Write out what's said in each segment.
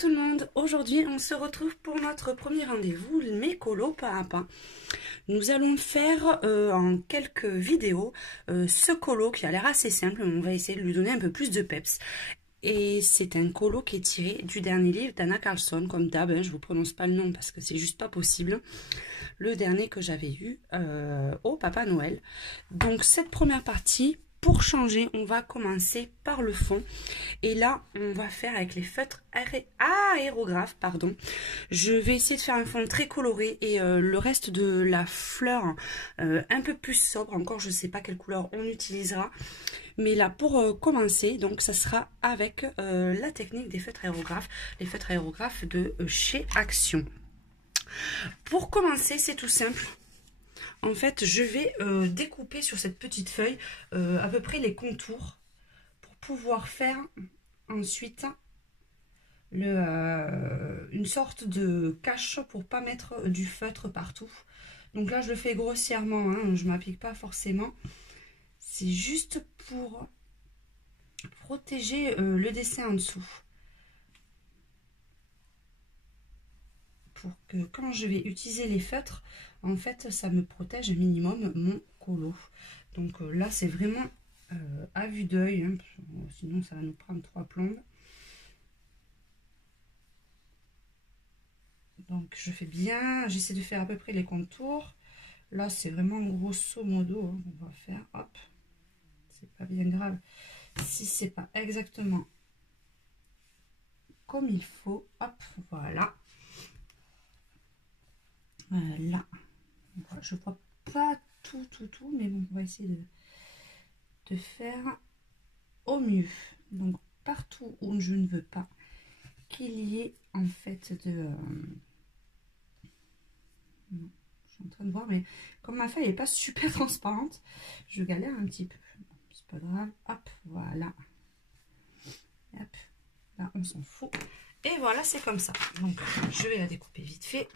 tout le monde, aujourd'hui on se retrouve pour notre premier rendez-vous, mes colos pas à pas. Nous allons faire en quelques vidéos ce colo qui a l'air assez simple, mais on va essayer de lui donner un peu plus de peps. Et c'est un colo qui est tiré du dernier livre d'Anna Carlson, comme d'hab, hein, je vous prononce pas le nom parce que c'est juste pas possible. Le dernier que j'avais eu au Papa Noël. Donc cette première partie, pour changer, on va commencer par le fond. Et là, on va faire avec les feutres aérographes, pardon. Je vais essayer de faire un fond très coloré et le reste de la fleur un peu plus sobre. Encore, je ne sais pas quelle couleur on utilisera. Mais là, pour commencer, donc ça sera avec la technique des feutres aérographes. Les feutres aérographes de chez Action. Pour commencer, c'est tout simple. En fait, je vais découper sur cette petite feuille à peu près les contours pour pouvoir faire ensuite une sorte de cache pour pas mettre du feutre partout. Donc là, je le fais grossièrement, hein, je ne m'applique pas forcément. C'est juste pour protéger le dessin en dessous. Pour que quand je vais utiliser les feutres, en fait, ça me protège un minimum mon colo. Donc là, c'est vraiment à vue d'œil, hein, sinon ça va nous prendre 3 plombes. Donc je fais bien, j'essaie de faire à peu près les contours. Là, c'est vraiment grosso modo, hein, on va faire, hop, c'est pas bien grave. Si c'est pas exactement comme il faut, hop, voilà. Là, je vois pas tout, mais bon, on va essayer de faire au mieux. Donc, partout où je ne veux pas qu'il y ait en fait de... Non, je suis en train de voir, mais comme ma feuille n'est pas super transparente, je galère un petit peu. C'est pas grave. Hop, voilà. Hop, là, on s'en fout. Et voilà, c'est comme ça. Donc, je vais la découper vite fait.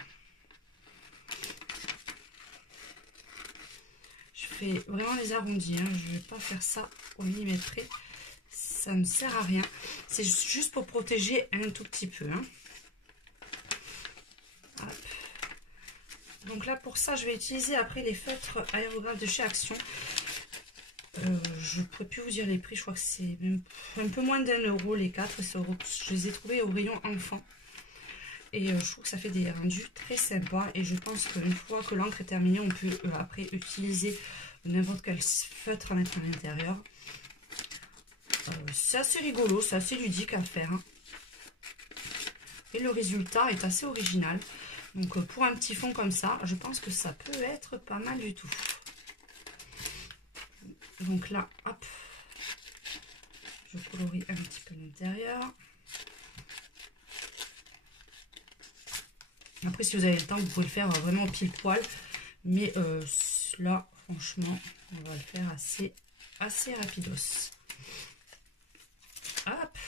Je fais vraiment les arrondis, hein. Je ne vais pas faire ça au millimètre près. Ça ne sert à rien. C'est juste pour protéger un tout petit peu. Hein. Donc là, pour ça, je vais utiliser après les feutres aérographes de chez Action. Je ne pourrais plus vous dire les prix. Je crois que c'est un peu moins d'1 € les 4. Je les ai trouvés au rayon enfant. Et je trouve que ça fait des rendus très sympas. Et je pense qu'une fois que l'encre est terminée, on peut après utiliser n'importe quel feutre à mettre à l'intérieur. C'est assez rigolo, c'est assez ludique à faire. Et le résultat est assez original. Donc pour un petit fond comme ça, je pense que ça peut être pas mal du tout. Donc là, hop, je colorie un petit peu l'intérieur. Après, si vous avez le temps, vous pouvez le faire vraiment pile poil. Mais là, franchement, on va le faire assez rapidos. Hop.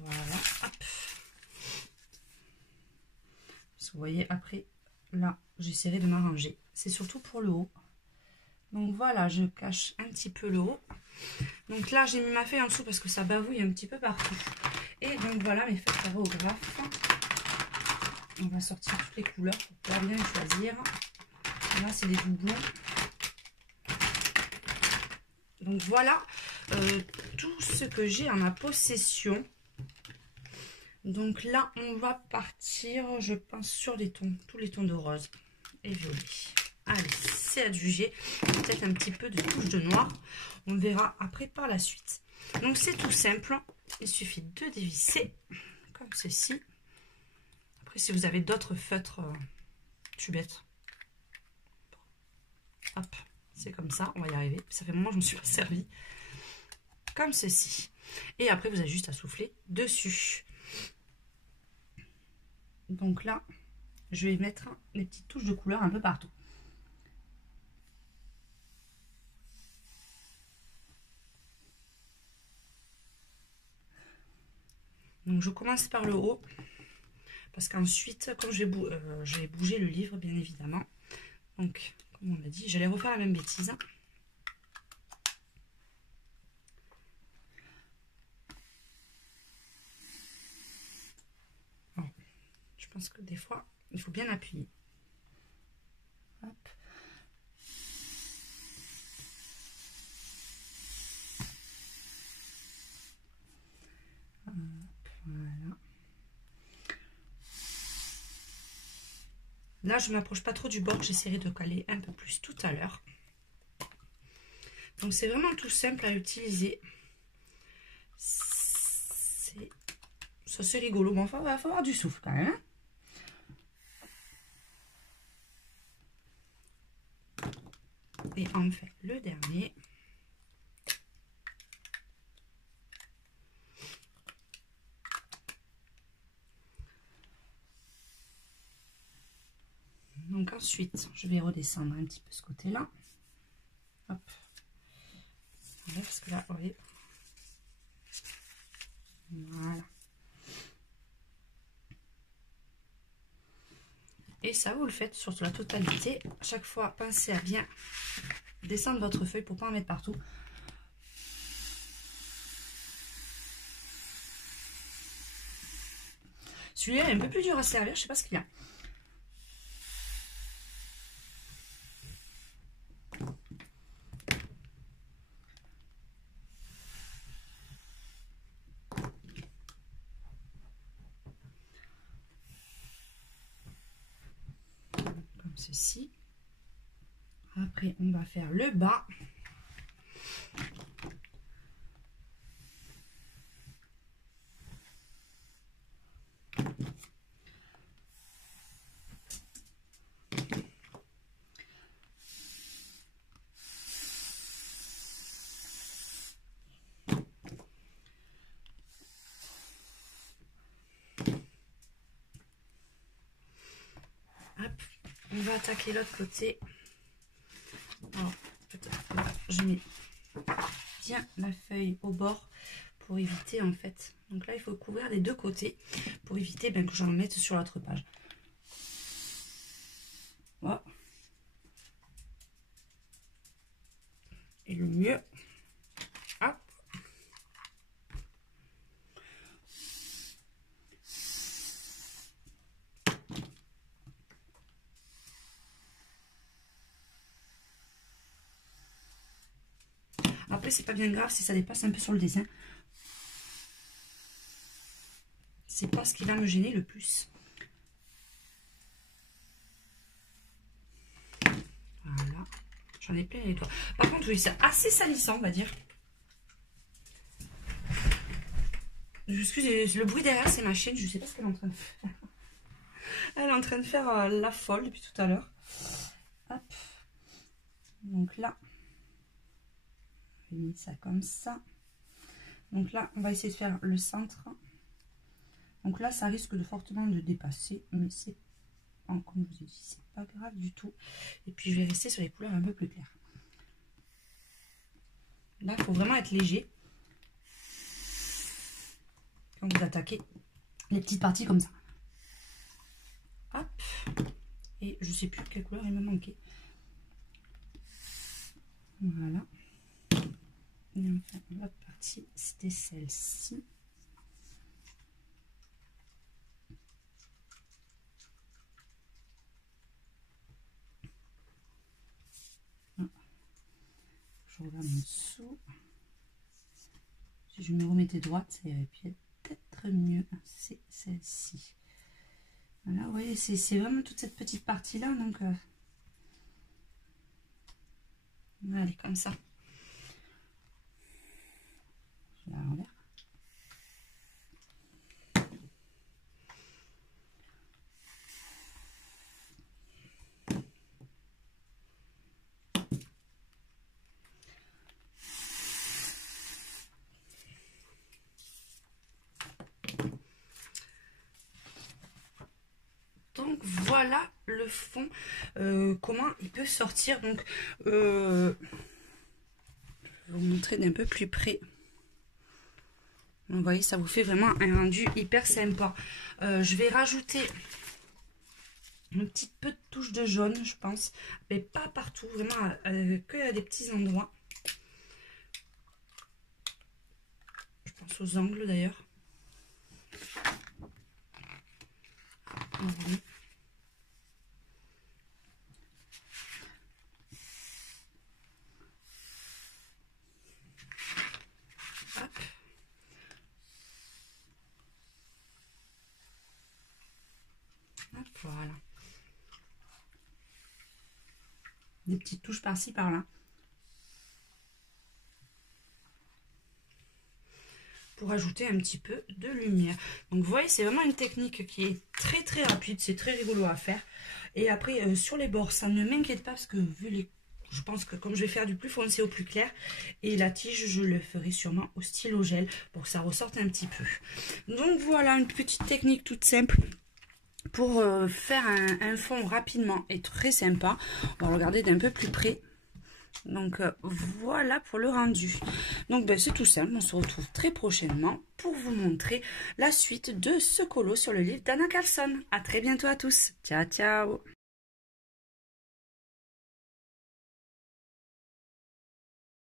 Voilà, hop. Vous voyez, après, là, j'essaierai de m'arranger. C'est surtout pour le haut. Donc voilà, je cache un petit peu le haut. Donc là, j'ai mis ma feuille en dessous parce que ça bavouille un petit peu partout. Et donc voilà mes feutres aérographes. On va sortir toutes les couleurs pour pouvoir bien choisir. Là, c'est des doublons. Donc voilà tout ce que j'ai en ma possession. Donc là, on va partir, je pense, sur les tons, tous les tons de rose et violet. Allez, c'est à juger. Peut-être un petit peu de touche de noir. On verra après par la suite. Donc c'est tout simple. Il suffit de dévisser comme ceci. Après, si vous avez d'autres feutres tubettes, hop, c'est comme ça. On va y arriver. Ça fait un moment que je me suis pas servi. Comme ceci. Et après, vous avez juste à souffler dessus. Donc là, je vais mettre des petites touches de couleur un peu partout. Donc je commence par le haut, parce qu'ensuite, quand je vais bouger le livre, bien évidemment. Donc, comme on l'a dit, j'allais refaire la même bêtise. pense que des fois, il faut bien appuyer. Hop. Voilà. Là, je ne m'approche pas trop du bord. J'essaierai de caler un peu plus tout à l'heure. Donc, c'est vraiment tout simple à utiliser. Ça, c'est rigolo. Bon, enfin, il va falloir du souffle quand même. Et enfin, le dernier. Donc ensuite, je vais redescendre un petit peu ce côté-là. Hop. Parce que là, vous voyez. Voilà. Et ça, vous le faites sur la totalité. À chaque fois, pensez à bien descendre votre feuille pour ne pas en mettre partout. Celui-là est un peu plus dur à servir, je ne sais pas ce qu'il y a. Comme ceci. Après, on va faire le bas. Hop, on va attaquer l'autre côté. Alors, là, je mets bien la feuille au bord pour éviter en fait. Donc là, il faut couvrir les deux côtés pour éviter que j'en mette sur l'autre page. Voilà. Et le mieux, hop. Après, c'est pas bien grave si ça dépasse un peu sur le dessin. C'est pas ce qui va me gêner le plus. Voilà. J'en ai plein les doigts. Par contre, oui, c'est assez salissant, on va dire. Excusez, le bruit derrière, c'est ma chienne. Je sais pas ce qu'elle est en train de faire. Elle est en train de faire la folle depuis tout à l'heure. Hop. Donc là, je vais mettre ça comme ça. Donc là, on va essayer de faire le centre. Donc là, ça risque de fortement de dépasser, mais c'est, comme je vous ai dit, c'est pas grave du tout. Et puis, je vais rester sur les couleurs un peu plus claires. Là, il faut vraiment être léger quand vous attaquez les petites parties comme ça. Hop. Et je sais plus quelle couleur il me manquait. Voilà. Et enfin, l'autre partie, c'était celle-ci. Je regarde en dessous. Si je me remettais droite, ça irait peut-être mieux. C'est celle-ci. Voilà, vous voyez, c'est vraiment toute cette petite partie-là. Donc, allez, comme ça. Je la renverse. Donc voilà le fond, comment il peut sortir. Donc je vais vous montrer d'un peu plus près. Donc, vous voyez, ça vous fait vraiment un rendu hyper sympa. Je vais rajouter une petite peu de touche de jaune, je pense, mais pas partout, vraiment que à des petits endroits. Je pense aux angles d'ailleurs. Hop. Hop, voilà. Des petites touches par-ci, par-là. Pour ajouter un petit peu de lumière. Donc vous voyez, c'est vraiment une technique qui est très très rapide, c'est très rigolo à faire. Et après sur les bords, ça ne m'inquiète pas parce que vu les... Je pense que comme je vais faire du plus foncé au plus clair, et la tige je le ferai sûrement au stylo gel pour que ça ressorte un petit peu. Donc voilà une petite technique toute simple pour faire un fond rapidement et très sympa. On va regarder d'un peu plus près. Donc voilà pour le rendu. Donc ben, c'est tout simple, on se retrouve très prochainement pour vous montrer la suite de ce colo sur le livre d'Anna Karlsson. À très bientôt à tous, ciao ciao.